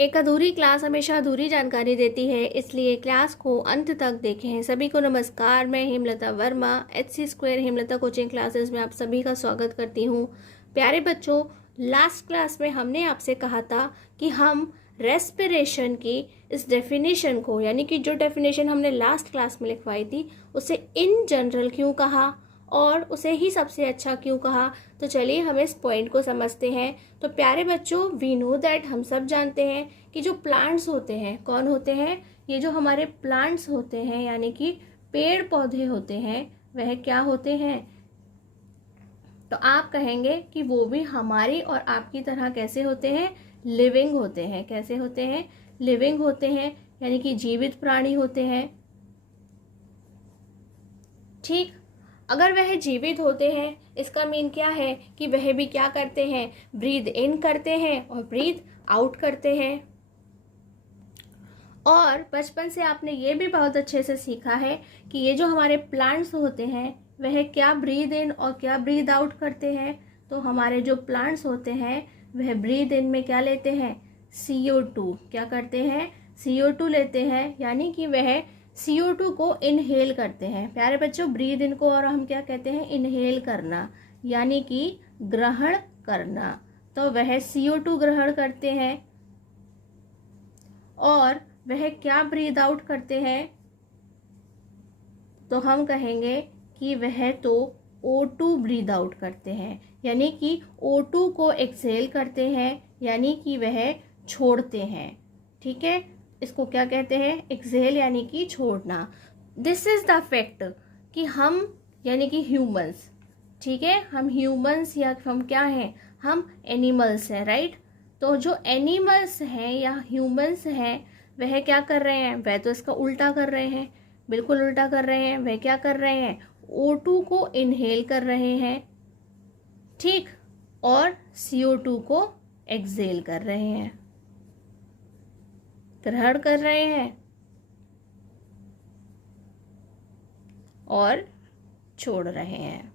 एक अधूरी क्लास हमेशा अधूरी जानकारी देती है, इसलिए क्लास को अंत तक देखें। सभी को नमस्कार। मैं Hemlata Verma HC² Hemlata coaching classes में आप सभी का स्वागत करती हूँ। प्यारे बच्चों, लास्ट क्लास में हमने आपसे कहा था कि हम रेस्पिरेशन की इस डेफिनेशन को, यानी कि जो डेफिनेशन हमने लास्ट क्लास में लिखवाई थी, उसे इन जनरल क्यों कहा और उसे ही सबसे अच्छा क्यों कहा। तो चलिए हम इस पॉइंट को समझते हैं। तो प्यारे बच्चों, वी नो दैट, हम सब जानते हैं कि जो प्लांट्स होते हैं, कौन होते हैं? ये जो हमारे प्लांट्स होते हैं, यानी कि पेड़ पौधे होते हैं, वह क्या होते हैं? तो आप कहेंगे कि वो भी हमारी और आपकी तरह कैसे होते हैं? लिविंग होते हैं। कैसे होते हैं? लिविंग होते हैं, यानी कि जीवित प्राणी होते हैं। ठीक, अगर वह जीवित होते हैं, इसका मीन क्या है कि वह भी क्या करते हैं? ब्रीद इन करते हैं और ब्रीद आउट करते हैं। और बचपन से आपने ये भी बहुत अच्छे से सीखा है कि ये जो हमारे प्लांट्स होते हैं, वह क्या ब्रीद इन और क्या ब्रीद आउट करते हैं। तो हमारे जो प्लांट्स होते हैं, वह ब्रीद इन में क्या लेते हैं? CO2। क्या करते हैं? CO2 लेते हैं, यानी कि वह CO2 को इनहेल करते हैं। प्यारे बच्चों, ब्रीद इन को और हम क्या कहते हैं? इनहेल करना, यानी कि ग्रहण करना। तो वह CO2 ग्रहण करते हैं और वह क्या ब्रीद आउट करते हैं? तो हम कहेंगे कि वह तो O2 ब्रीद आउट करते हैं, यानी कि O2 को एक्सेल करते हैं, यानी कि वह छोड़ते हैं। ठीक है, इसको क्या कहते हैं? एक्सेल, यानी कि छोड़ना। दिस इज द फैक्ट कि हम, यानी कि ह्यूमंस, ठीक है, हम ह्यूमंस या हम क्या हैं? हम एनिमल्स हैं, राइट। तो जो एनिमल्स हैं या ह्यूमंस हैं, वह क्या कर रहे हैं? वह तो इसका उल्टा कर रहे हैं, बिल्कुल उल्टा कर रहे हैं। वह क्या कर रहे हैं? O2 को इनहेल कर रहे हैं, ठीक, और CO2 को एक्सेल कर रहे हैं, ग्रहण कर रहे हैं और छोड़ रहे हैं।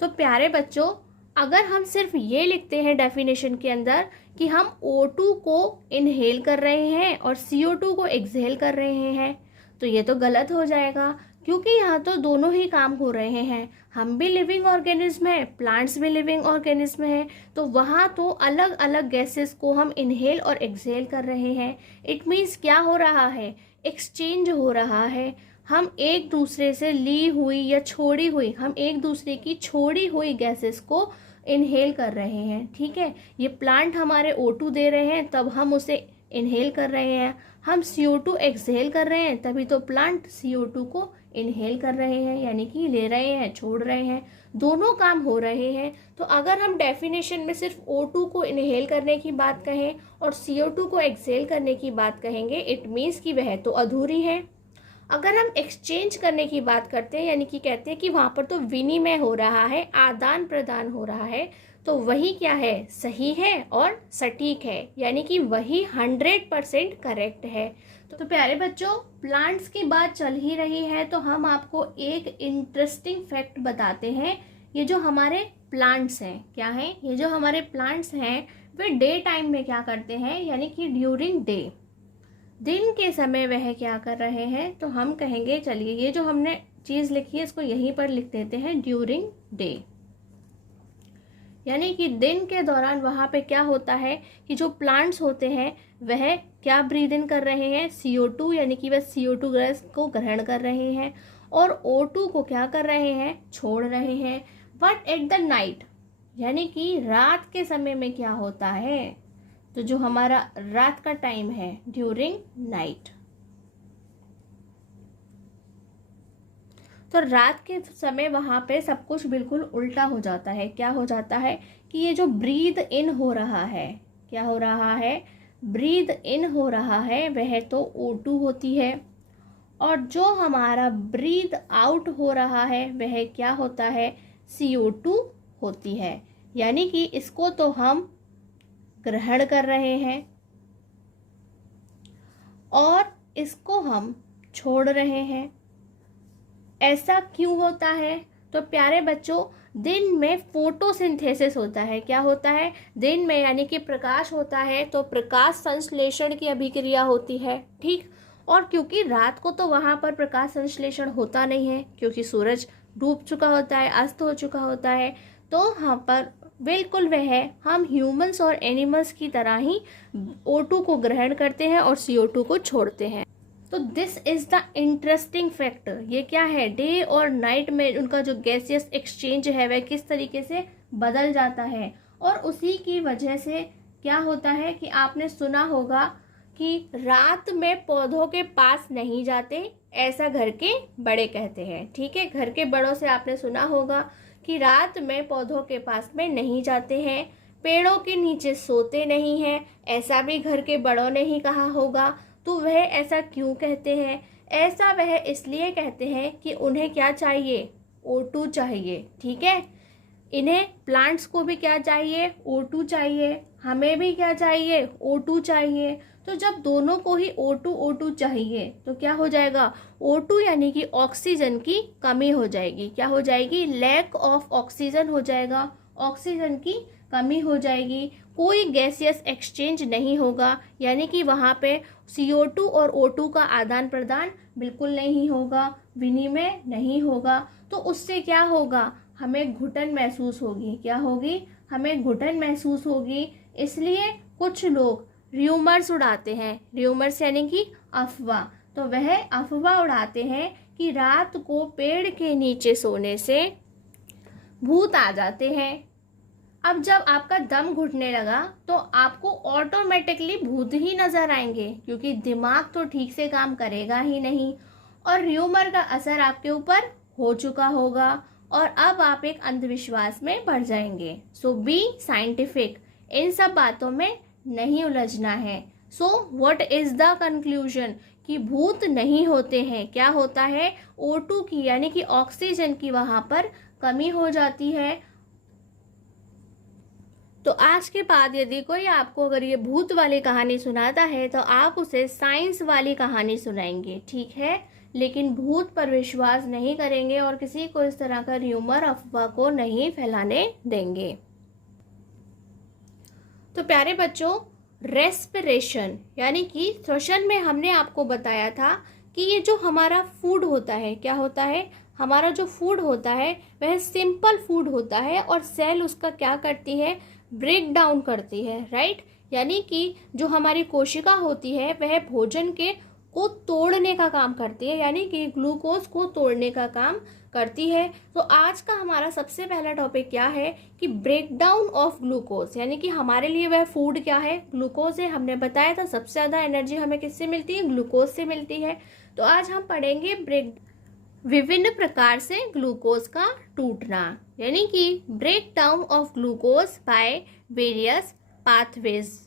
तो प्यारे बच्चों, अगर हम सिर्फ ये लिखते हैं डेफिनेशन के अंदर कि हम O2 को इनहेल कर रहे हैं और CO2 को एक्सहेल कर रहे हैं, तो ये तो गलत हो जाएगा, क्योंकि यहाँ तो दोनों ही काम हो रहे हैं। हम भी लिविंग ऑर्गेनिज्म है, प्लांट्स भी लिविंग ऑर्गेनिज्म है, तो वहाँ तो अलग अलग गैसेस को हम इनहेल और एक्सहेल कर रहे हैं। इट मीन्स क्या हो रहा है? एक्सचेंज हो रहा है। हम एक दूसरे से ली हुई या छोड़ी हुई, हम एक दूसरे की छोड़ी हुई गैसेस को इनहेल कर रहे हैं। ठीक है, ये प्लांट हमारे O2 दे रहे हैं, तब हम उसे इनहेल कर रहे हैं। हम CO2 एक्सहेल कर रहे हैं, तभी तो प्लांट CO2 को इनहेल कर रहे हैं, यानी कि ले रहे हैं, छोड़ रहे हैं, दोनों काम हो रहे हैं। तो अगर हम डेफिनेशन में सिर्फ O2 को इनहेल करने की बात कहें और CO2 को एक्सहेल करने की बात कहेंगे, इट मीन्स कि वह तो अधूरी है। अगर हम एक्सचेंज करने की बात करते हैं, यानी कि कहते हैं कि वहाँ पर तो विनिमय हो रहा है, आदान प्रदान हो रहा है, तो वही क्या है? सही है और सटीक है, यानी कि वही 100% करेक्ट है। तो प्यारे बच्चों, प्लांट्स की बात चल ही रही है, तो हम आपको एक इंटरेस्टिंग फैक्ट बताते हैं। ये जो हमारे प्लांट्स हैं, क्या हैं? ये जो हमारे प्लांट्स हैं, वे डे टाइम में क्या करते हैं? यानी कि ड्यूरिंग डे, दिन के समय वह क्या कर रहे हैं? तो हम कहेंगे, चलिए ये जो हमने चीज़ लिखी है इसको यहीं पर लिख देते हैं, ड्यूरिंग डे, यानी कि दिन के दौरान वहाँ पे क्या होता है कि जो प्लांट्स होते हैं वह क्या ब्रीद इन कर रहे हैं? CO2, यानी कि वह CO2 गैस को ग्रहण कर रहे हैं और O2 को क्या कर रहे हैं? छोड़ रहे हैं। बट एट द नाइट, यानी कि रात के समय में क्या होता है? तो जो हमारा रात का टाइम है, ड्यूरिंग नाइट, तो रात के समय वहाँ पे सब कुछ बिल्कुल उल्टा हो जाता है। क्या हो जाता है कि ये जो ब्रीद इन हो रहा है, क्या हो रहा है? ब्रीद इन हो रहा है, वह तो O2 होती है, और जो हमारा ब्रीद आउट हो रहा है वह क्या होता है? CO2 होती है, यानी कि इसको तो हम ग्रहण कर रहे हैं और इसको हम छोड़ रहे हैं। ऐसा क्यों होता है? तो प्यारे बच्चों, दिन में फोटोसिंथेसिस होता है। क्या होता है? दिन में यानी कि प्रकाश होता है तो प्रकाश संश्लेषण की अभिक्रिया होती है, ठीक। और क्योंकि रात को तो वहाँ पर प्रकाश संश्लेषण होता नहीं है, क्योंकि सूरज डूब चुका होता है, अस्त हो चुका होता है, तो यहाँ पर बिल्कुल वह हम ह्यूमंस और एनिमल्स की तरह ही O2 को ग्रहण करते हैं और CO2 को छोड़ते हैं। तो this is the interesting factor. ये क्या है? डे और नाइट में उनका जो गैसियस एक्सचेंज है वह किस तरीके से बदल जाता है। और उसी की वजह से क्या होता है कि आपने सुना होगा कि रात में पौधों के पास नहीं जाते, ऐसा घर के बड़े कहते हैं, ठीक है। घर के बड़ों से आपने सुना होगा कि रात में पौधों के पास में नहीं जाते हैं, पेड़ों के नीचे सोते नहीं हैं, ऐसा भी घर के बड़ों ने ही कहा होगा। तो वह ऐसा क्यों कहते हैं? ऐसा वह इसलिए कहते हैं कि उन्हें क्या चाहिए? O2 चाहिए, ठीक है। इन्हें प्लांट्स को भी क्या चाहिए? O2 चाहिए। हमें भी क्या चाहिए? O2 चाहिए। तो जब दोनों को ही O2 चाहिए तो क्या हो जाएगा? O2 यानी कि ऑक्सीजन की कमी हो जाएगी। क्या हो जाएगी? लैक ऑफ ऑक्सीजन हो जाएगा, ऑक्सीजन की कमी हो जाएगी, कोई गैसियस एक्सचेंज नहीं होगा, यानी कि वहाँ पे CO2 और O2 का आदान प्रदान बिल्कुल नहीं होगा, विनिमय नहीं होगा। तो उससे क्या होगा? हमें घुटन महसूस होगी। क्या होगी? हमें घुटन महसूस होगी। इसलिए कुछ लोग र्यूमर्स उड़ाते हैं। र्यूमर्स यानी कि अफवाह। तो वह अफवाह उड़ाते हैं कि रात को पेड़ के नीचे सोने से भूत आ जाते हैं। अब जब आपका दम घुटने लगा तो आपको ऑटोमेटिकली भूत ही नजर आएंगे, क्योंकि दिमाग तो ठीक से काम करेगा ही नहीं और र्यूमर का असर आपके ऊपर हो चुका होगा और अब आप एक अंधविश्वास में बढ़ जाएंगे। सो बी साइंटिफिक, इन सब बातों में नहीं उलझना है। So what is the conclusion? कि भूत नहीं होते हैं। क्या होता है? O2 की यानी कि ऑक्सीजन की वहां पर कमी हो जाती है। तो आज के बाद यदि कोई आपको अगर ये भूत वाली कहानी सुनाता है तो आप उसे साइंस वाली कहानी सुनाएंगे, ठीक है, लेकिन भूत पर विश्वास नहीं करेंगे और किसी को इस तरह का र्यूमर अफवाह को नहीं फैलाने देंगे। तो प्यारे बच्चों, रेस्पिरेशन यानी कि श्वसन में हमने आपको बताया था कि ये जो हमारा फूड होता है, क्या होता है? हमारा जो फूड होता है वह सिंपल फूड होता है और सेल उसका क्या करती है? ब्रेक डाउन करती है, राइट। यानी कि जो हमारी कोशिका होती है वह भोजन के को तोड़ने का काम करती है, यानी कि ग्लूकोज को तोड़ने का काम करती है। तो आज का हमारा सबसे पहला टॉपिक क्या है कि ब्रेक डाउन ऑफ ग्लूकोज, यानी कि हमारे लिए वह फूड क्या है? ग्लूकोज है। हमने बताया था सबसे ज्यादा एनर्जी हमें किससे मिलती है? ग्लूकोज से मिलती है। तो आज हम पढ़ेंगे विभिन्न प्रकार से ग्लूकोज का टूटना, यानी कि break down of glucose by various pathways.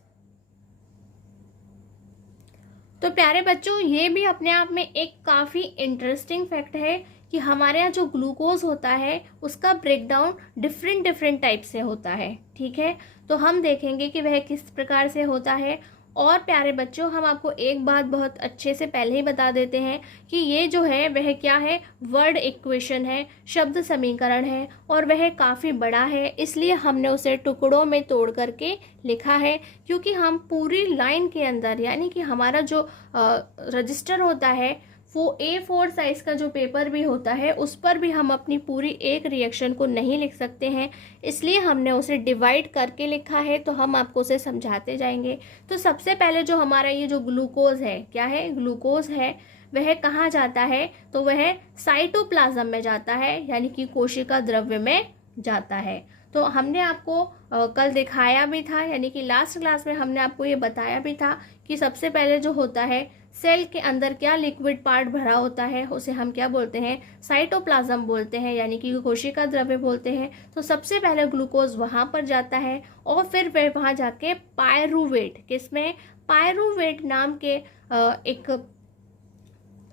तो प्यारे बच्चों, ये भी अपने आप में एक काफी इंटरेस्टिंग फैक्ट है कि हमारे यहाँ जो ग्लूकोज होता है उसका ब्रेकडाउन डिफरेंट टाइप से होता है, ठीक है। तो हम देखेंगे कि वह किस प्रकार से होता है। और प्यारे बच्चों, हम आपको एक बात बहुत अच्छे से पहले ही बता देते हैं कि ये जो है वह क्या है? वर्ड इक्वेशन है, शब्द समीकरण है और वह काफ़ी बड़ा है, इसलिए हमने उसे टुकड़ों में तोड़ करके लिखा है, क्योंकि हम पूरी लाइन के अंदर यानी कि हमारा जो रजिस्टर होता है वो A4 साइज का जो पेपर भी होता है उस पर भी हम अपनी पूरी एक रिएक्शन को नहीं लिख सकते हैं, इसलिए हमने उसे डिवाइड करके लिखा है। तो हम आपको उसे समझाते जाएंगे। तो सबसे पहले जो हमारा ये जो ग्लूकोज है, क्या है? ग्लूकोज है, वह कहाँ जाता है? तो वह साइटोप्लाज्म में जाता है, यानी कि कोशिका द्रव्य में जाता है। तो हमने आपको कल दिखाया भी था, यानी कि लास्ट क्लास में हमने आपको ये बताया भी था कि सबसे पहले जो होता है सेल के अंदर क्या लिक्विड पार्ट भरा होता है उसे हम क्या बोलते हैं? साइटोप्लाज्म बोलते हैं, यानी कि कोशिका द्रव्य बोलते हैं। तो सबसे पहले ग्लूकोज वहां पर जाता है और फिर वह वहां जाके पायरूवेट, किसमें? पायरूवेट नाम के एक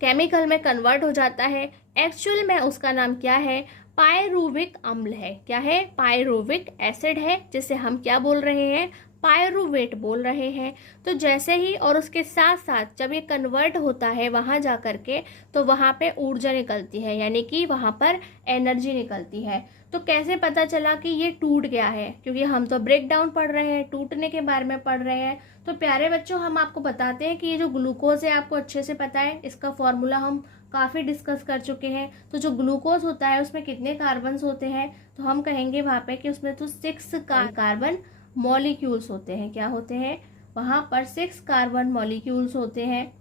केमिकल में कन्वर्ट हो जाता है। एक्चुअल में उसका नाम क्या है? पायरूविक अम्ल है। क्या है? पायरूविक एसिड है, जिसे हम क्या बोल रहे हैं? पायरुवेट बोल रहे हैं। तो जैसे ही और उसके साथ साथ जब ये कन्वर्ट होता है वहाँ जा कर के, तो वहाँ पे ऊर्जा निकलती है, यानी कि वहाँ पर एनर्जी निकलती है। तो कैसे पता चला कि ये टूट गया है? क्योंकि हम तो ब्रेक डाउन पढ़ रहे हैं, टूटने के बारे में पढ़ रहे हैं। तो प्यारे बच्चों, हम आपको बताते हैं कि ये जो ग्लूकोज है आपको अच्छे से पता है, इसका फॉर्मूला हम काफ़ी डिस्कस कर चुके हैं। तो जो ग्लूकोज होता है उसमें कितने कार्बन्स होते हैं? तो हम कहेंगे वहाँ पे कि उसमें तो 6 कार्बन मॉलिक्यूल्स होते हैं। क्या होते हैं? वहाँ पर 6 कार्बन मॉलिक्यूल्स होते हैं।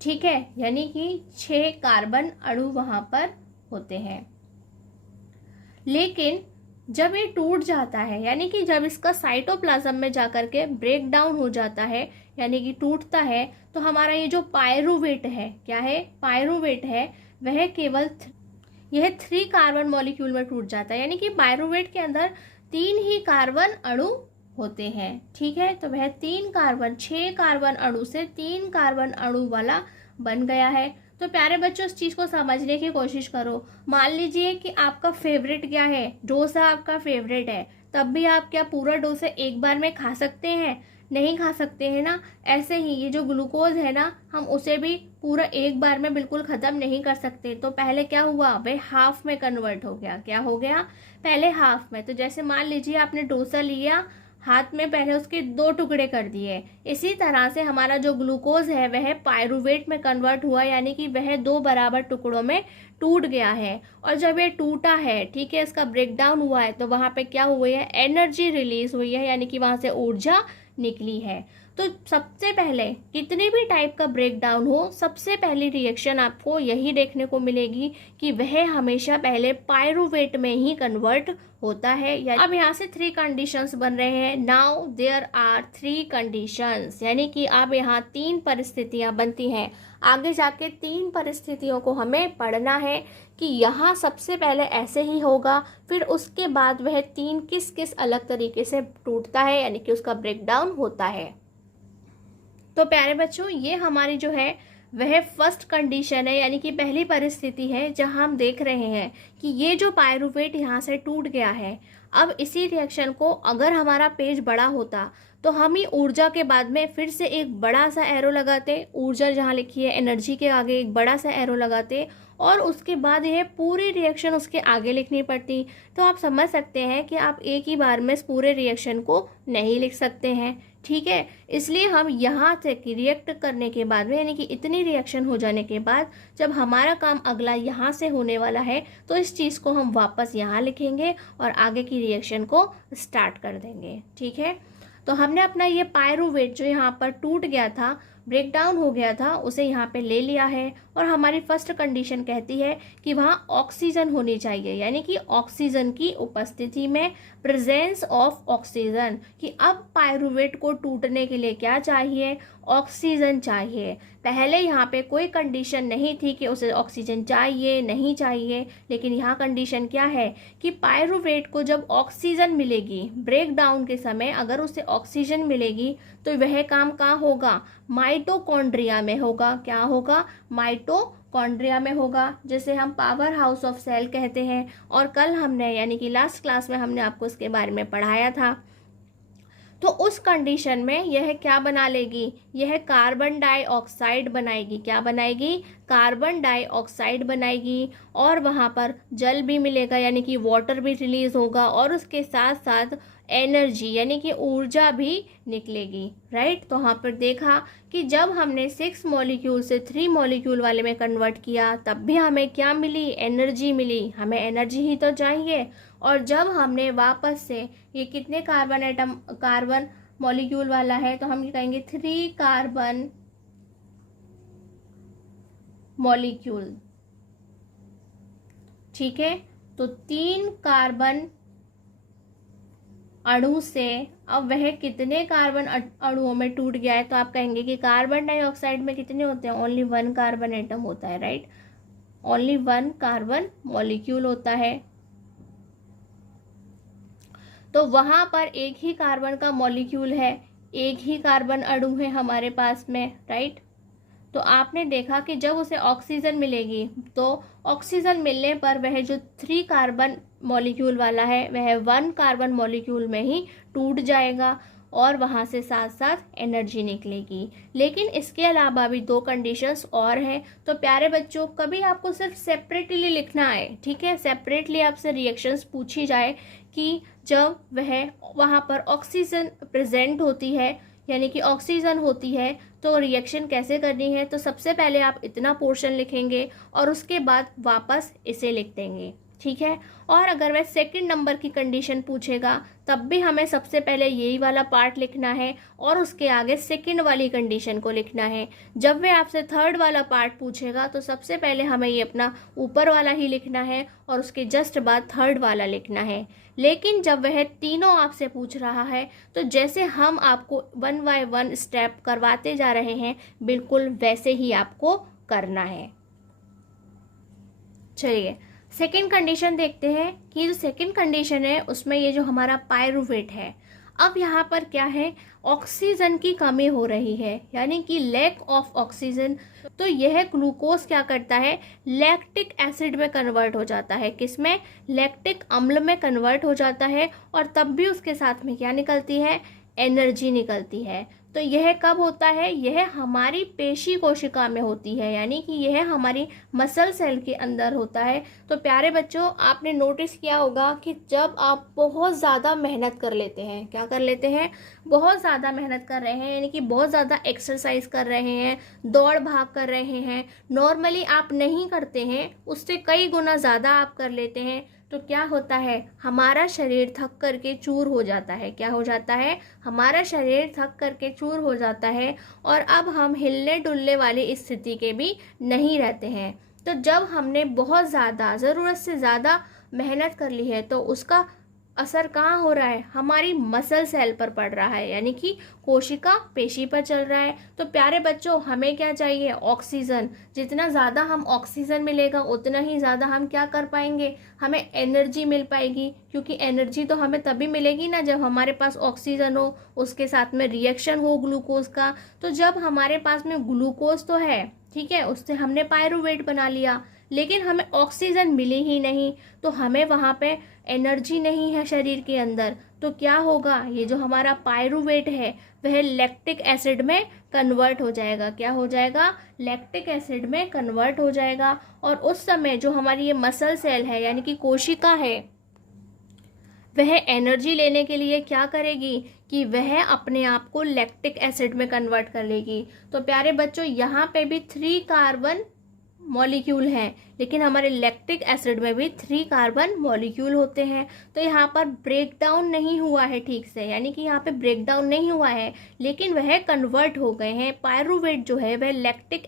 ठीक है, यानी कि 6 कार्बन अणु वहाँ पर होते हैं। लेकिन जब ये टूट जाता है, यानी कि जब इसका साइटोप्लाज्म में जाकर के ब्रेक डाउन हो जाता है, यानी कि टूटता है, तो हमारा ये जो पायरुवेट है, क्या है? पायरुवेट है, वह केवल यह 3 कार्बन मॉलिक्यूल में टूट जाता है। यानी कि पायरुवेट के अंदर 3 ही कार्बन अणु होते हैं। ठीक है, तो वह 3 कार्बन 6 कार्बन अणु से 3 कार्बन अणु वाला बन गया है। तो प्यारे बच्चों, इस चीज़ को समझने की कोशिश करो। मान लीजिए कि आपका फेवरेट क्या है? डोसा आपका फेवरेट है, तब भी आप क्या पूरा डोसा एक बार में खा सकते हैं? नहीं खा सकते हैं ना। ऐसे ही ये जो ग्लूकोज है ना, हम उसे भी पूरा एक बार में बिल्कुल ख़त्म नहीं कर सकते। तो पहले क्या हुआ? वह हाफ में कन्वर्ट हो गया। क्या हो गया? पहले हाफ में। तो जैसे मान लीजिए आपने डोसा लिया, हाथ में पहले उसके 2 टुकड़े कर दिए। इसी तरह से हमारा जो ग्लूकोज है वह पायरुवेट में कन्वर्ट हुआ, यानी कि वह 2 बराबर टुकड़ों में टूट गया है। और जब ये टूटा है, ठीक है, इसका ब्रेक डाउन हुआ है, तो वहाँ पे क्या हुई है? एनर्जी रिलीज हुई है, यानी कि वहाँ से ऊर्जा निकली है। तो सबसे पहले कितने भी टाइप का ब्रेक डाउन हो, सबसे पहली रिएक्शन आपको यही देखने को मिलेगी कि वह हमेशा पहले पायरुवेट में ही कन्वर्ट होता है। अब यहाँ से 3 कंडीशंस बन रहे हैं। नाउ देयर आर 3 कंडीशंस, यानी कि अब यहाँ 3 परिस्थितियाँ बनती हैं। आगे जाके 3 परिस्थितियों को हमें पढ़ना है कि यहाँ सबसे पहले ऐसे ही होगा, फिर उसके बाद वह 3 किस किस अलग तरीके से टूटता है, यानी कि उसका ब्रेक डाउन होता है। तो प्यारे बच्चों, ये हमारी जो है वह फर्स्ट कंडीशन है, यानी कि पहली परिस्थिति है जहां हम देख रहे हैं कि ये जो पायरुवेट यहाँ से टूट गया है। अब इसी रिएक्शन को अगर हमारा पेज बड़ा होता तो हम ही ऊर्जा के बाद में फिर से एक बड़ा सा एरो लगाते, ऊर्जा जहाँ लिखी है एनर्जी के आगे एक बड़ा सा एरो लगाते, और उसके बाद यह पूरी रिएक्शन उसके आगे लिखनी पड़ती। तो आप समझ सकते हैं कि आप एक ही बार में इस पूरे रिएक्शन को नहीं लिख सकते हैं। ठीक है, इसलिए हम यहाँ तक रिएक्ट करने के बाद में, यानी कि इतनी रिएक्शन हो जाने के बाद जब हमारा काम अगला यहाँ से होने वाला है, तो इस चीज़ को हम वापस यहाँ लिखेंगे और आगे की रिएक्शन को स्टार्ट कर देंगे। ठीक है, तो हमने अपना ये पायरुवेट जो यहाँ पर टूट गया था, ब्रेक डाउन हो गया था, उसे यहाँ पे ले लिया है। और हमारी फर्स्ट कंडीशन कहती है कि वहाँ ऑक्सीजन होनी चाहिए, यानी कि ऑक्सीजन की उपस्थिति में, प्रेजेंस ऑफ ऑक्सीजन, कि अब पायरुवेट को टूटने के लिए क्या चाहिए? ऑक्सीजन चाहिए। पहले यहाँ पे कोई कंडीशन नहीं थी कि उसे ऑक्सीजन चाहिए नहीं चाहिए, लेकिन यहाँ कंडीशन क्या है कि पायरुवेट को जब ऑक्सीजन मिलेगी, ब्रेक डाउन के समय अगर उसे ऑक्सीजन मिलेगी, तो वह काम कहाँ होगा? माइटोकॉन्ड्रिया में होगा। क्या होगा? माइटोकॉन्ड्रिया में होगा, जिसे हम पावर हाउस ऑफ सेल कहते हैं। और कल हमने, यानी कि लास्ट क्लास में हमने आपको इसके बारे में पढ़ाया था। तो उस कंडीशन में यह क्या बना लेगी? यह कार्बन डाइऑक्साइड बनाएगी। क्या बनाएगी? कार्बन डाइऑक्साइड बनाएगी। और वहाँ पर जल भी मिलेगा, यानी कि वाटर भी रिलीज होगा, और उसके साथ साथ एनर्जी, यानी कि ऊर्जा भी निकलेगी। राइट, तो वहाँ पर देखा कि जब हमने 6 मॉलिक्यूल से 3 मॉलिक्यूल वाले में कन्वर्ट किया, तब भी हमें क्या मिली? एनर्जी मिली। हमें एनर्जी ही तो चाहिए। और जब हमने वापस से, ये कितने कार्बन मॉलिक्यूल वाला है, तो हम ये कहेंगे 3 कार्बन मॉलिक्यूल। ठीक है, तो 3 कार्बन अणु से अब वह कितने कार्बन अणुओं में टूट गया है? तो आप कहेंगे कि कार्बन डाइऑक्साइड में कितने होते हैं? ओनली 1 कार्बन एटम होता है। राइट, ओनली 1 कार्बन मॉलिक्यूल होता है। तो वहां पर एक ही कार्बन का मॉलिक्यूल है, एक ही कार्बन अणु है हमारे पास में। राइट, तो आपने देखा कि जब उसे ऑक्सीजन मिलेगी, तो ऑक्सीजन मिलने पर वह जो 3 कार्बन मॉलिक्यूल वाला है वह 1 कार्बन मॉलिक्यूल में ही टूट जाएगा और वहाँ से साथ साथ एनर्जी निकलेगी। लेकिन इसके अलावा भी 2 कंडीशंस और हैं। तो प्यारे बच्चों, कभी आपको सिर्फ सेपरेटली लिखना है, ठीक है, सेपरेटली आपसे रिएक्शंस पूछी जाए कि जब वह वहाँ पर ऑक्सीजन प्रेजेंट होती है, यानी कि ऑक्सीजन होती है, तो रिएक्शन कैसे करनी है, तो सबसे पहले आप इतना पोर्शन लिखेंगे और उसके बाद वापस इसे लिख देंगे, ठीक है। और अगर वह सेकंड नंबर की कंडीशन पूछेगा तब भी हमें सबसे पहले यही वाला पार्ट लिखना है और उसके आगे सेकंड वाली कंडीशन को लिखना है। जब वह आपसे थर्ड वाला पार्ट पूछेगा तो सबसे पहले हमें ये अपना ऊपर वाला ही लिखना है और उसके जस्ट बाद थर्ड वाला लिखना है। लेकिन जब वह तीनों आपसे पूछ रहा है तो जैसे हम आपको 1 बाय 1 स्टेप करवाते जा रहे हैं, बिल्कुल वैसे ही आपको करना है। चलिए सेकेंड कंडीशन देखते हैं कि जो सेकेंड कंडीशन है उसमें ये जो हमारा पायरुवेट है, अब यहाँ पर क्या है, ऑक्सीजन की कमी हो रही है, यानी कि लैक ऑफ ऑक्सीजन। तो यह ग्लूकोज क्या करता है, लैक्टिक एसिड में कन्वर्ट हो जाता है, किसमें, लैक्टिक अम्ल में कन्वर्ट हो जाता है और तब भी उसके साथ में क्या निकलती है, एनर्जी निकलती है। तो यह कब होता है, यह हमारी पेशी कोशिका में होती है, यानी कि यह हमारी मसल सेल के अंदर होता है। तो प्यारे बच्चों, आपने नोटिस किया होगा कि जब आप बहुत ज़्यादा मेहनत कर लेते हैं, क्या कर लेते हैं, बहुत ज़्यादा मेहनत कर रहे हैं, यानी कि बहुत ज़्यादा एक्सरसाइज कर रहे हैं, दौड़ भाग कर रहे हैं, नॉर्मली आप नहीं करते हैं, उससे कई गुना ज़्यादा आप कर लेते हैं, तो क्या होता है, हमारा शरीर थक करके चूर हो जाता है। क्या हो जाता है, हमारा शरीर थक करके चूर हो जाता है और अब हम हिलने डुलने वाली स्थिति के भी नहीं रहते हैं। तो जब हमने बहुत ज़्यादा ज़रूरत से ज़्यादा मेहनत कर ली है तो उसका असर कहाँ हो रहा है, हमारी मसल सेल पर पड़ रहा है, यानी कि कोशिका पेशी पर चल रहा है। तो प्यारे बच्चों, हमें क्या चाहिए, ऑक्सीजन। जितना ज़्यादा हम ऑक्सीजन मिलेगा उतना ही ज़्यादा हम क्या कर पाएंगे, हमें एनर्जी मिल पाएगी, क्योंकि एनर्जी तो हमें तभी मिलेगी ना जब हमारे पास ऑक्सीजन हो, उसके साथ में रिएक्शन हो ग्लूकोज का। तो जब हमारे पास में ग्लूकोज तो है, ठीक है, उससे हमने पायरुवेट बना लिया, लेकिन हमें ऑक्सीजन मिली ही नहीं, तो हमें वहाँ पे एनर्जी नहीं है शरीर के अंदर। तो क्या होगा, ये जो हमारा पायरुवेट है वह लैक्टिक एसिड में कन्वर्ट हो जाएगा। क्या हो जाएगा, लैक्टिक एसिड में कन्वर्ट हो जाएगा। और उस समय जो हमारी ये मसल सेल है, यानी कि कोशिका है, वह एनर्जी लेने के लिए क्या करेगी कि वह अपने आप को लैक्टिक एसिड में कन्वर्ट कर लेगी। तो प्यारे बच्चों, यहाँ पे भी 3 कार्बन मॉलिक्यूल हैं, लेकिन हमारे लैक्टिक एसिड में भी 3 कार्बन मॉलिक्यूल होते हैं। तो यहाँ पर ब्रेक डाउन नहीं हुआ है ठीक से, यानी कि यहाँ पे ब्रेक डाउन नहीं हुआ है, लेकिन वह कन्वर्ट हो गए हैं। पायरुवेट जो है वह लैक्टिक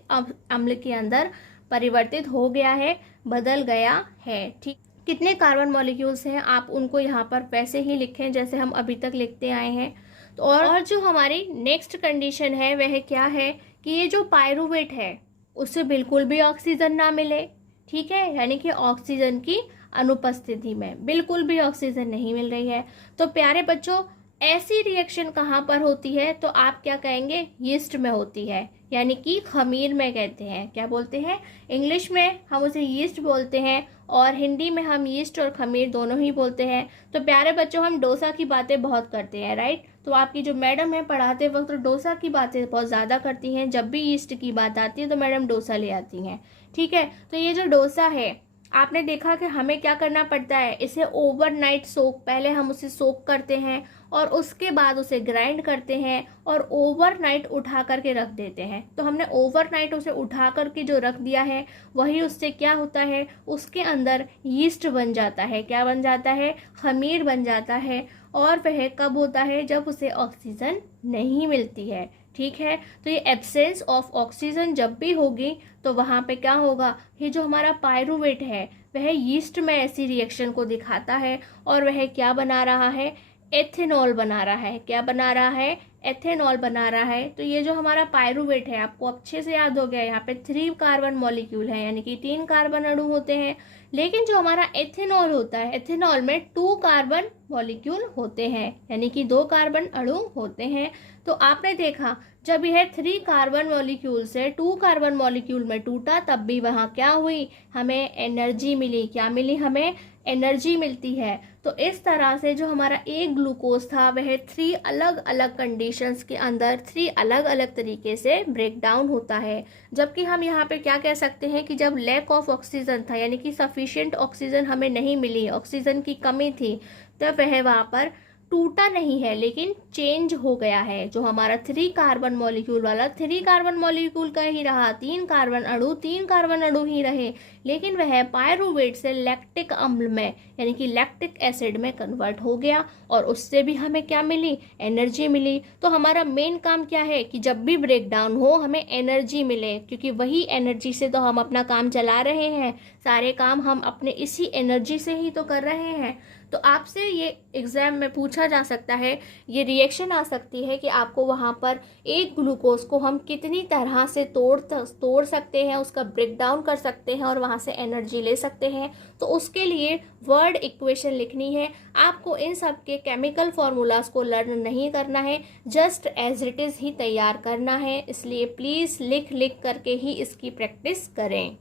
अम्ल के अंदर परिवर्तित हो गया है, बदल गया है, ठीक। कितने कार्बन मॉलिक्यूल्स हैं आप उनको यहाँ पर वैसे ही लिखें जैसे हम अभी तक लिखते आए हैं। तो और जो हमारी नेक्स्ट कंडीशन है वह क्या है कि ये जो पायरुवेट है उससे बिल्कुल भी ऑक्सीजन ना मिले, ठीक है, यानी कि ऑक्सीजन की अनुपस्थिति में बिल्कुल भी ऑक्सीजन नहीं मिल रही है। तो प्यारे बच्चों, ऐसी रिएक्शन कहाँ पर होती है, तो आप क्या कहेंगे, यीस्ट में होती है, यानी कि खमीर में कहते हैं। क्या बोलते हैं, इंग्लिश में हम उसे यीस्ट बोलते हैं और हिंदी में हम यीस्ट और खमीर दोनों ही बोलते हैं। तो प्यारे बच्चों, हम डोसा की बातें बहुत करते हैं, राइट। तो आपकी जो मैडम है पढ़ाते वक्त डोसा की बातें बहुत ज़्यादा करती हैं, जब भी यीस्ट की बात आती है तो मैडम डोसा ले आती हैं, ठीक है। तो ये जो डोसा है, आपने देखा कि हमें क्या करना पड़ता है, इसे ओवरनाइट सोक, पहले हम उसे सोक करते हैं और उसके बाद उसे ग्राइंड करते हैं और ओवरनाइट उठा करके रख देते हैं। तो हमने ओवरनाइट उसे उठा करके जो रख दिया है, वही उससे क्या होता है, उसके अंदर यीस्ट बन जाता है। क्या बन जाता है, खमीर बन जाता है। और वह कब होता है, जब उसे ऑक्सीजन नहीं मिलती है, ठीक है। तो ये एब्सेंस ऑफ ऑक्सीजन जब भी होगी तो वहाँ पे क्या होगा, ये जो हमारा पायरुवेट है वह यीस्ट में ऐसी रिएक्शन को दिखाता है और वह क्या बना रहा है, एथेनॉल बना रहा है। क्या बना रहा है? एथेनॉल बना रहा है। तो ये जो हमारा पायरुवेट है, आपको अच्छे से याद हो गया, यहाँ पे 3 कार्बन मॉलिक्यूल है, यानी कि 3 कार्बन अणु होते हैं। लेकिन जो हमारा एथेनॉल होता है, एथेनॉल में 2 कार्बन मॉलिक्यूल होते हैं, यानी कि 2 कार्बन अणु होते हैं। तो आपने देखा जब यह 3 कार्बन मॉलिक्यूल से 2 कार्बन मॉलिक्यूल में टूटा, तब भी वहाँ क्या हुई? हमें एनर्जी मिली। क्या मिली? हमें एनर्जी मिलती है। तो इस तरह से जो हमारा एक ग्लूकोज था वह 3 अलग अलग कंडीशंस के अंदर 3 अलग अलग तरीके से ब्रेक डाउन होता है। जबकि हम यहाँ पे क्या कह सकते हैं कि जब लैक ऑफ ऑक्सीजन था, यानी कि सफिशिएंट ऑक्सीजन हमें नहीं मिली, ऑक्सीजन की कमी थी, तब वह वहाँ पर टूटा नहीं है, लेकिन चेंज हो गया है। जो हमारा 3 कार्बन मॉलिक्यूल वाला 3 कार्बन मॉलिक्यूल का ही रहा, 3 कार्बन अणु ही रहे, लेकिन वह पायरुवेट से लैक्टिक अम्ल में, यानी कि लैक्टिक एसिड में कन्वर्ट हो गया, और उससे भी हमें क्या मिली? एनर्जी मिली। तो हमारा मेन काम क्या है कि जब भी ब्रेक डाउन हो हमें एनर्जी मिले, क्योंकि वही एनर्जी से तो हम अपना काम चला रहे हैं, सारे काम हम अपने इसी एनर्जी से ही तो कर रहे हैं। तो आपसे ये एग्जाम में पूछा जा सकता है, ये रिएक्शन आ सकती है कि आपको वहाँ पर एक ग्लूकोज को हम कितनी तरह से तोड़ सकते हैं, उसका ब्रेक डाउन कर सकते हैं और वहाँ से एनर्जी ले सकते हैं। तो उसके लिए वर्ड इक्वेशन लिखनी है। आपको इन सब के केमिकल फार्मूलाज को लर्न नहीं करना है, जस्ट एज इट इज़ ही तैयार करना है। इसलिए प्लीज़ लिख करके ही इसकी प्रैक्टिस करें।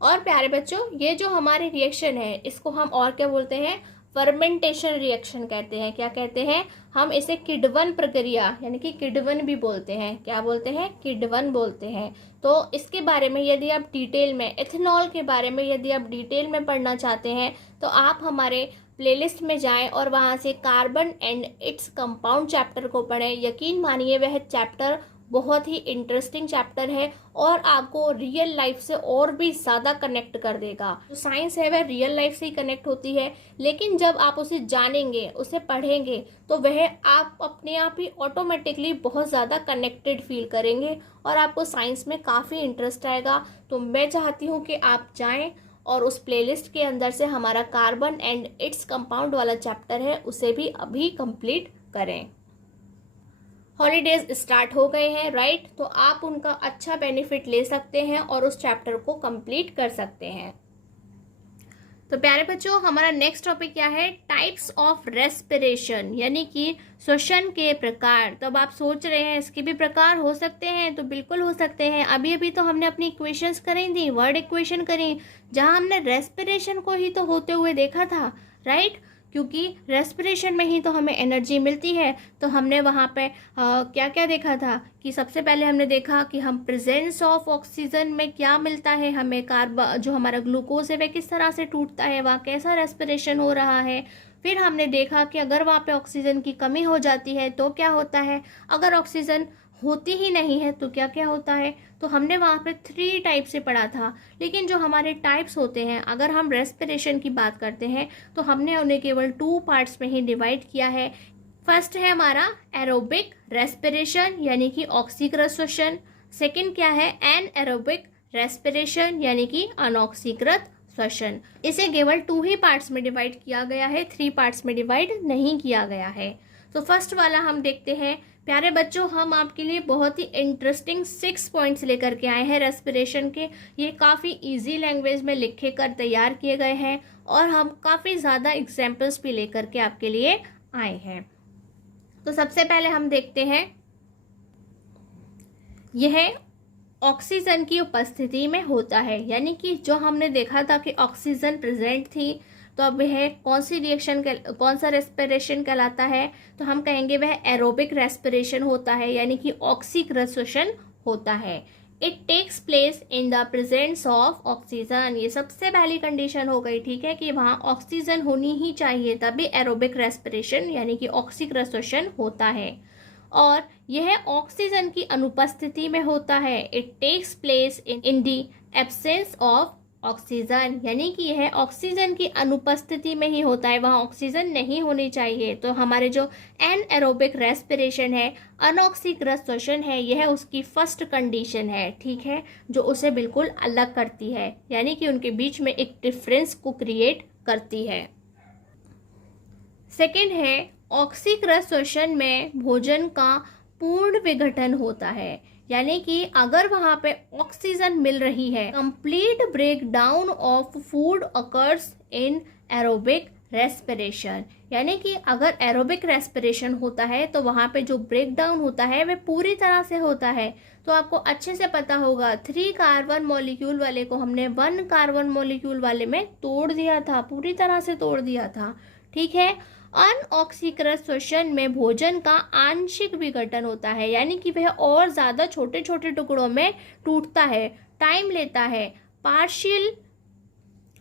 और प्यारे बच्चों, ये जो हमारे रिएक्शन है इसको हम और क्या बोलते हैं? फर्मेंटेशन रिएक्शन कहते हैं। क्या कहते हैं? हम इसे किण्वन प्रक्रिया, यानी कि किण्वन भी बोलते हैं। क्या बोलते हैं? किण्वन बोलते हैं। तो इसके बारे में यदि आप डिटेल में, एथेनॉल के बारे में यदि आप डिटेल में पढ़ना चाहते हैं तो आप हमारे प्लेलिस्ट में जाएं और वहां से carbon and its compound chapter को पढ़ें। यकीन मानिए वह चैप्टर बहुत ही इंटरेस्टिंग चैप्टर है और आपको रियल लाइफ से और भी ज़्यादा कनेक्ट कर देगा। जो साइंस है वह रियल लाइफ से ही कनेक्ट होती है, लेकिन जब आप उसे जानेंगे, उसे पढ़ेंगे, तो वह आप अपने आप ही ऑटोमेटिकली बहुत ज़्यादा कनेक्टेड फील करेंगे और आपको साइंस में काफ़ी इंटरेस्ट आएगा। तो मैं चाहती हूँ कि आप जाएँ और उस प्लेलिस्ट के अंदर से हमारा कार्बन एंड इट्स कंपाउंड वाला चैप्टर है उसे भी अभी कंप्लीट करें। हॉलीडेज स्टार्ट हो गए हैं, राइट? तो आप उनका अच्छा बेनिफिट ले सकते हैं और उस चैप्टर को कंप्लीट कर सकते हैं। तो प्यारे बच्चों, हमारा नेक्स्ट टॉपिक क्या है? टाइप्स ऑफ रेस्पिरेशन, यानी कि श्वसन के प्रकार। तो अब आप सोच रहे हैं इसके भी प्रकार हो सकते हैं, तो बिल्कुल हो सकते हैं। अभी अभी तो हमने अपनी इक्वेशंस करी थी, वर्ड इक्वेशन करी, जहां हमने रेस्पिरेशन को ही तो होते हुए देखा था, राइट? क्योंकि रेस्पिरेशन में ही तो हमें एनर्जी मिलती है। तो हमने वहाँ पे क्या क्या देखा था कि सबसे पहले हमने देखा कि हम प्रेजेंस ऑफ ऑक्सीजन में क्या मिलता है हमें, जो हमारा ग्लूकोज है वह किस तरह से टूटता है, वहाँ कैसा रेस्पिरेशन हो रहा है। फिर हमने देखा कि अगर वहाँ पे ऑक्सीजन की कमी हो जाती है तो क्या होता है, अगर ऑक्सीजन होती ही नहीं है तो क्या क्या होता है। तो हमने वहाँ पे 3 टाइप से पढ़ा था। लेकिन जो हमारे टाइप्स होते हैं, अगर हम रेस्पिरेशन की बात करते हैं तो हमने उन्हें केवल 2 पार्ट्स में ही डिवाइड किया है। फर्स्ट है हमारा एरोबिक रेस्पिरेशन, यानी कि ऑक्सीकृत श्वसन। सेकंड क्या है? एनएरोबिक रेस्पिरेशन, यानी कि अनऑक्सीकृत श्वसन। इसे केवल 2 ही पार्ट्स में डिवाइड किया गया है, 3 पार्ट्स में डिवाइड नहीं किया गया है। तो फर्स्ट वाला हम देखते हैं। प्यारे बच्चों, हम आपके लिए बहुत ही इंटरेस्टिंग 6 पॉइंट्स लेकर के आए हैं रेस्पिरेशन के। ये काफ़ी इजी लैंग्वेज में लिखे कर तैयार किए गए हैं और हम काफ़ी ज़्यादा एग्जाम्पल्स भी लेकर के आपके लिए आए हैं। तो सबसे पहले हम देखते हैं, यह ऑक्सीजन की उपस्थिति में होता है, यानी कि जो हमने देखा था कि ऑक्सीजन प्रेजेंट थी, तो अब वह कौन सा रेस्पिरेशन कहलाता है? तो हम कहेंगे वह एरोबिक रेस्पिरेशन होता है, यानी कि ऑक्सीकृत श्वसन होता है। It takes place in the presence of oxygen. ये सबसे पहली कंडीशन हो गई, ठीक है, कि वहाँ ऑक्सीजन होनी ही चाहिए, तभी एरोबिक रेस्पिरेशन यानी कि ऑक्सीकृत श्वसन होता है। और यह ऑक्सीजन की अनुपस्थिति में होता है। It takes place in the absence of oxygen, यानी कि यह ऑक्सीजन की अनुपस्थिति में ही होता है, वहाँ ऑक्सीजन नहीं होनी चाहिए। तो हमारे जो एनएरोबिक रेस्पिरेशन है, अनऑक्सीकृत श्वसन है, यह उसकी फर्स्ट कंडीशन है, ठीक है, जो उसे बिल्कुल अलग करती है, यानी कि उनके बीच में एक डिफरेंस को क्रिएट करती है। सेकंड है ऑक्सीकृत श्वसन में भोजन का पूर्ण विघटन होता है, यानी कि अगर वहां पे ऑक्सीजन मिल रही है, complete break down of food occurs in aerobic respiration, यानी कि अगर एरोबिक रेस्पिरेशन होता है तो वहां पे जो ब्रेक डाउन होता है वह पूरी तरह से होता है। तो आपको अच्छे से पता होगा 3 कार्बन मॉलिक्यूल वाले को हमने 1 कार्बन मॉलिक्यूल वाले में तोड़ दिया था, पूरी तरह से तोड़ दिया था। ठीक है। अनऑक्सीकृत श्वसन में भोजन का आंशिक विघटन होता है, यानी कि वह और ज्यादा छोटे छोटे टुकड़ों में टूटता है, टाइम लेता है। Partial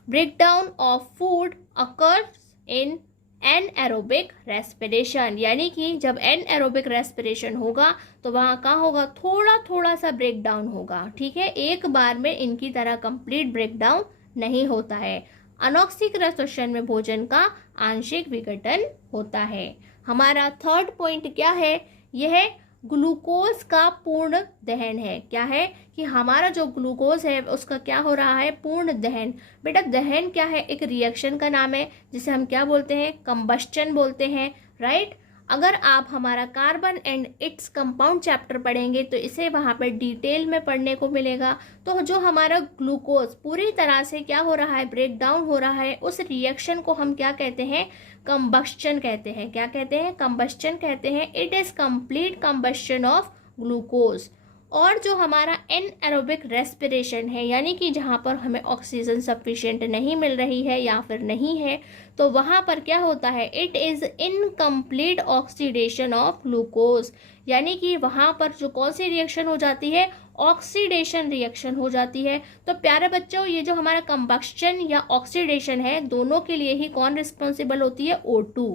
breakdown of food occurs in anaerobic respiration, यानी कि जब एनएरोबिक रेस्पिरेशन होगा तो वहां का होगा थोड़ा थोड़ा सा ब्रेक डाउन होगा। ठीक है, एक बार में इनकी तरह कंप्लीट ब्रेक डाउन नहीं होता है। अनऑक्सीकृत श्वसन में भोजन का आंशिक विघटन होता है। हमारा थर्ड पॉइंट क्या है? यह ग्लूकोज का पूर्ण दहन है। क्या है कि हमारा जो ग्लूकोज है उसका क्या हो रहा है? पूर्ण दहन। बेटा दहन क्या है? एक रिएक्शन का नाम है जिसे हम क्या बोलते हैं? कंबस्चन बोलते हैं, राइट। अगर आप हमारा carbon and its compound chapter पढ़ेंगे तो इसे वहाँ पर डिटेल में पढ़ने को मिलेगा। तो जो हमारा ग्लूकोज पूरी तरह से क्या हो रहा है? ब्रेक डाउन हो रहा है, उस रिएक्शन को हम क्या कहते हैं? कंबस्चन कहते हैं। क्या कहते हैं? कंबस्चन कहते हैं। It is complete combustion of glucose. और जो हमारा एनएरोबिक रेस्पिरेशन है, यानी कि जहाँ पर हमें ऑक्सीजन सफिशिएंट नहीं मिल रही है या फिर नहीं है, तो वहाँ पर क्या होता है? It is incomplete oxidation of glucose, यानी कि वहाँ पर जो कौन सी रिएक्शन हो जाती है? ऑक्सीडेशन रिएक्शन हो जाती है। तो प्यारे बच्चों, ये जो हमारा कंबस्चन या ऑक्सीडेशन है, दोनों के लिए ही कौन रिस्पॉन्सिबल होती है? O2।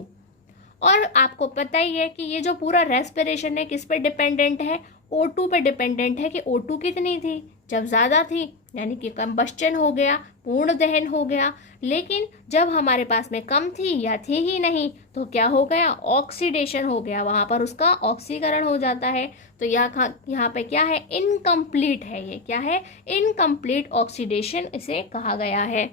और आपको पता ही है कि ये जो पूरा रेस्पिरेशन है किस पे डिपेंडेंट है? O2 पे डिपेंडेंट है। कि O2 कितनी थी? जब ज़्यादा थी यानी कि कंबस्चन हो गया, पूर्ण दहन हो गया। लेकिन जब हमारे पास में कम थी या थी ही नहीं तो क्या हो गया? ऑक्सीडेशन हो गया, वहाँ पर उसका ऑक्सीकरण हो जाता है। तो यहाँ पे क्या है? इनकम्प्लीट है। ये क्या है? इनकम्प्लीट ऑक्सीडेशन इसे कहा गया है।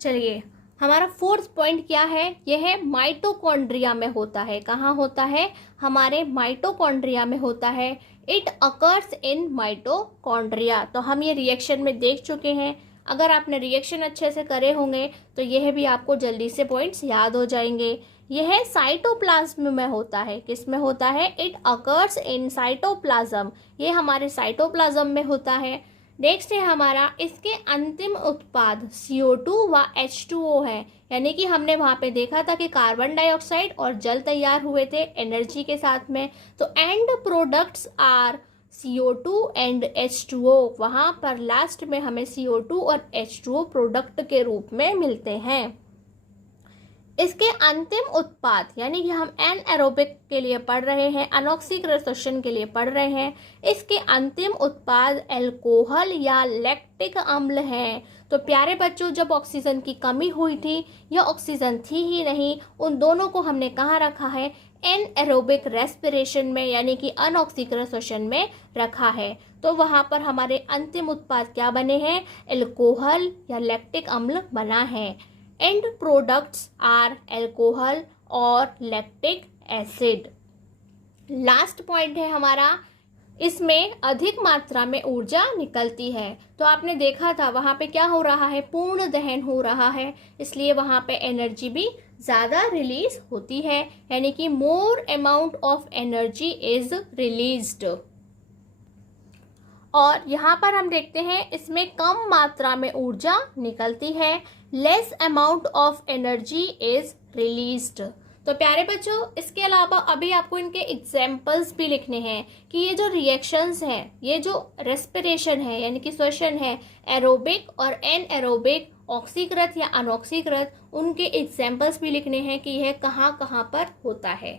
चलिए, हमारा फोर्थ पॉइंट क्या है? यह है माइटोकॉन्ड्रिया में होता है। कहाँ होता है? हमारे माइटोकॉन्ड्रिया में होता है। It occurs in mitochondria. तो हम ये रिएक्शन में देख चुके हैं। अगर आपने रिएक्शन अच्छे से करे होंगे तो यह भी आपको जल्दी से पॉइंट्स याद हो जाएंगे। यह साइटोप्लाज्म में होता है। किस में होता है? It occurs in cytoplasm. ये हमारे साइटोप्लाज्म में होता है। नेक्स्ट है हमारा, इसके अंतिम उत्पाद CO2 व H2O है। यानी कि हमने वहाँ पे देखा था कि कार्बन डाइऑक्साइड और जल तैयार हुए थे एनर्जी के साथ में। तो and products are CO2 and H2O। वहाँ पर लास्ट में हमें CO2 और H2O प्रोडक्ट के रूप में मिलते हैं। इसके अंतिम उत्पाद, यानी कि हम एनएरोबिक के लिए पढ़ रहे हैं, अनऑक्सीकृत श्वसन के लिए पढ़ रहे हैं, इसके अंतिम उत्पाद अल्कोहल या लैक्टिक अम्ल हैं। तो प्यारे बच्चों, जब ऑक्सीजन की कमी हुई थी या ऑक्सीजन थी ही नहीं, उन दोनों को हमने कहाँ रखा है? एनएरोबिक रेस्पिरेशन में, यानी कि अनऑक्सीकृत श्वसन में रखा है। तो वहाँ पर हमारे अंतिम उत्पाद क्या बने हैं? अल्कोहल या लैक्टिक अम्ल बना है। एंड प्रोडक्ट्स आर अल्कोहल और लैक्टिक एसिड। लास्ट पॉइंट है हमारा, इसमें अधिक मात्रा में ऊर्जा निकलती है। तो आपने देखा था वहाँ पे क्या हो रहा है? पूर्ण दहन हो रहा है, इसलिए वहाँ पे एनर्जी भी ज़्यादा रिलीज होती है, यानी कि more amount of energy is released. और यहाँ पर हम देखते हैं इसमें कम मात्रा में ऊर्जा निकलती है, less amount of energy is released. तो प्यारे बच्चों, इसके अलावा अभी आपको इनके एग्जाम्पल्स भी लिखने हैं कि ये जो रिएक्शंस हैं, ये जो रेस्पिरेशन है यानी कि श्वसन है, एरोबिक और एनएरोबिक, ऑक्सीकृत या अनऑक्सीकृत, उनके एग्जाम्पल्स भी लिखने हैं कि यह कहाँ कहाँ पर होता है।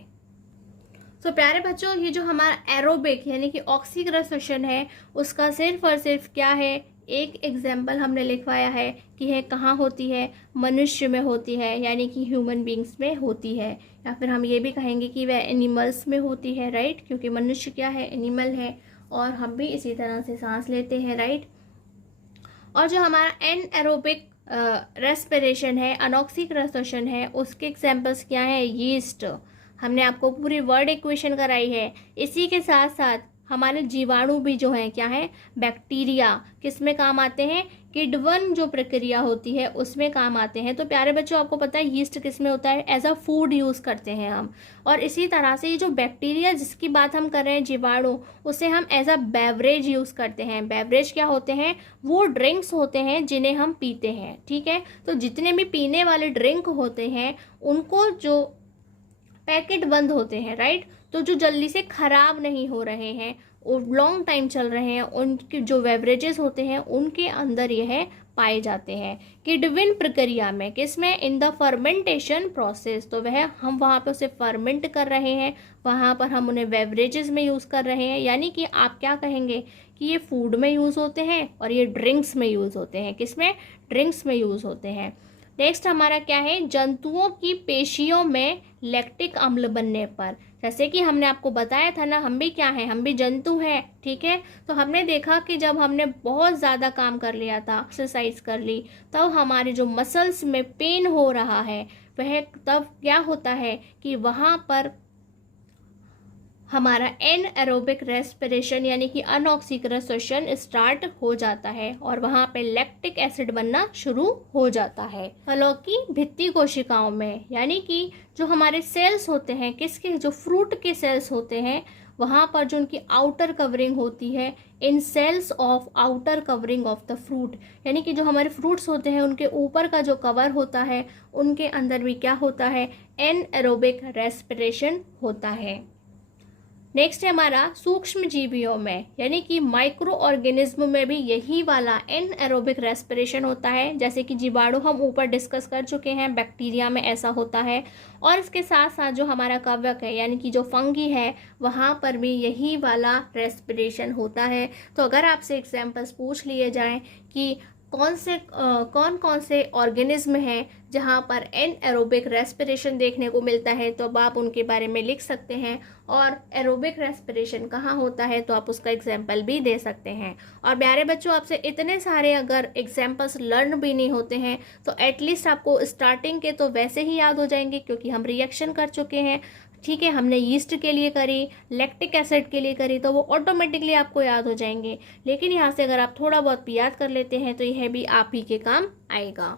तो प्यारे बच्चों, ये जो हमारा एरोबिक यानी कि ऑक्सीकृत श्वसन है, उसका सिर्फ और सिर्फ क्या है? एक एग्जाम्पल हमने लिखवाया है कि यह कहाँ होती है? मनुष्य में होती है, यानी कि ह्यूमन बींग्स में होती है। या फिर हम ये भी कहेंगे कि वह एनिमल्स में होती है, राइट, क्योंकि मनुष्य क्या है? एनिमल है, और हम भी इसी तरह से सांस लेते हैं, राइट। और जो हमारा एनएरोबिक रेस्पिरेशन है, अनॉक्सिक रेस्पिरेशन है, उसके एग्जाम्पल्स क्या है? यीस्ट। हमने आपको पूरी वर्ड इक्वेशन कराई है। इसी के साथ साथ हमारे जीवाणु भी जो हैं क्या है? बैक्टीरिया। किस में काम आते हैं? किण्वन जो प्रक्रिया होती है उसमें काम आते हैं। तो प्यारे बच्चों, आपको पता है यीस्ट किस में होता है? एज अ फूड यूज़ करते हैं हम। और इसी तरह से ये जो बैक्टीरिया जिसकी बात हम कर रहे हैं, जीवाणु, उसे हम एज अ बेवरेज यूज़ करते हैं। बेवरेज क्या होते हैं? वो ड्रिंक्स होते हैं जिन्हें हम पीते हैं। ठीक है, तो जितने भी पीने वाले ड्रिंक होते हैं उनको जो पैकेट बंद होते हैं, राइट, तो जो जल्दी से खराब नहीं हो रहे हैं और लॉन्ग टाइम चल रहे हैं, उनके जो बेवरेजेस होते हैं उनके अंदर यह पाए जाते हैं। किण्वन प्रक्रिया में, किसमें? In the fermentation process. तो वह हम वहाँ पे उसे फर्मेंट कर रहे हैं, वहाँ पर हम उन्हें बेवरेजेस में यूज़ कर रहे हैं। यानी कि आप क्या कहेंगे कि ये फूड में यूज़ होते हैं और ये ड्रिंक्स में यूज़ होते हैं। किसमें? ड्रिंक्स में यूज़ होते हैं। नेक्स्ट हमारा क्या है? जंतुओं की पेशियों में लैक्टिक अम्ल बनने पर। जैसे कि हमने आपको बताया था ना, हम भी क्या हैं? हम भी जंतु हैं। ठीक है, तो हमने देखा कि जब हमने बहुत ज़्यादा काम कर लिया था, एक्सरसाइज कर ली, तब हमारे जो मसल्स में पेन हो रहा है वह तब क्या होता है कि वहाँ पर हमारा एनएरोबिक रेस्पिरेशन यानी कि अनऑक्सिक रेस्पिरेशन स्टार्ट हो जाता है और वहाँ पे लैक्टिक एसिड बनना शुरू हो जाता है। फलों की भित्ति कोशिकाओं में, यानी कि जो हमारे सेल्स होते हैं, किसके? जो फ्रूट के सेल्स होते हैं, वहाँ पर जो उनकी आउटर कवरिंग होती है, in cells of outer covering of the fruit, यानी कि जो हमारे फ्रूट्स होते हैं उनके ऊपर का जो कवर होता है उनके अंदर भी क्या होता है? एनएरोबिक रेस्पिरेशन होता है। नेक्स्ट है हमारा सूक्ष्म जीवियों में, यानी कि माइक्रो ऑर्गेनिज्म में भी यही वाला एनएरोबिक रेस्पिरेशन होता है। जैसे कि जीवाणु हम ऊपर डिस्कस कर चुके हैं, बैक्टीरिया में ऐसा होता है। और इसके साथ साथ जो हमारा कवक है यानी कि जो फंगी है, वहाँ पर भी यही वाला रेस्पिरेशन होता है। तो अगर आपसे एग्जाम्पल्स पूछ लिए जाएं कि कौन कौन से ऑर्गेनिज्म हैं जहाँ पर एनएरोबिक रेस्पिरेशन देखने को मिलता है, तो अब आप उनके बारे में लिख सकते हैं। और एरोबिक रेस्पिरेशन कहाँ होता है तो आप उसका एग्जाम्पल भी दे सकते हैं। और प्यारे बच्चों, आपसे इतने सारे अगर एग्जाम्पल्स लर्न भी नहीं होते हैं तो एटलीस्ट आपको स्टार्टिंग के तो वैसे ही याद हो जाएंगे, क्योंकि हम रिएक्शन कर चुके हैं। ठीक है, हमने यीस्ट के लिए करी, लैक्टिक एसिड के लिए करी, तो वो ऑटोमेटिकली आपको याद हो जाएंगे। लेकिन यहाँ से अगर आप थोड़ा बहुत भी याद कर लेते हैं तो यह भी आप ही के काम आएगा।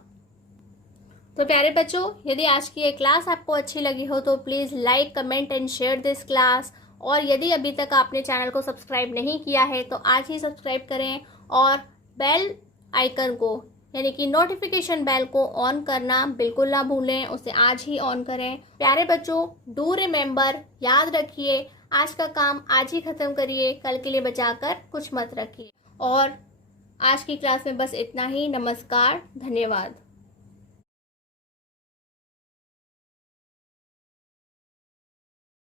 तो प्यारे बच्चों, यदि आज की ये क्लास आपको अच्छी लगी हो तो please like, comment and share this class. और यदि अभी तक आपने चैनल को सब्सक्राइब नहीं किया है तो आज ही सब्सक्राइब करें और बेल आइकन को यानी कि नोटिफिकेशन बेल को ऑन करना बिल्कुल ना भूलें, उसे आज ही ऑन करें। प्यारे बच्चों, डू रिमेंबर, याद रखिए, आज का काम आज ही खत्म करिए, कल के लिए बचाकर कुछ मत रखिए। और आज की क्लास में बस इतना ही। नमस्कार, धन्यवाद।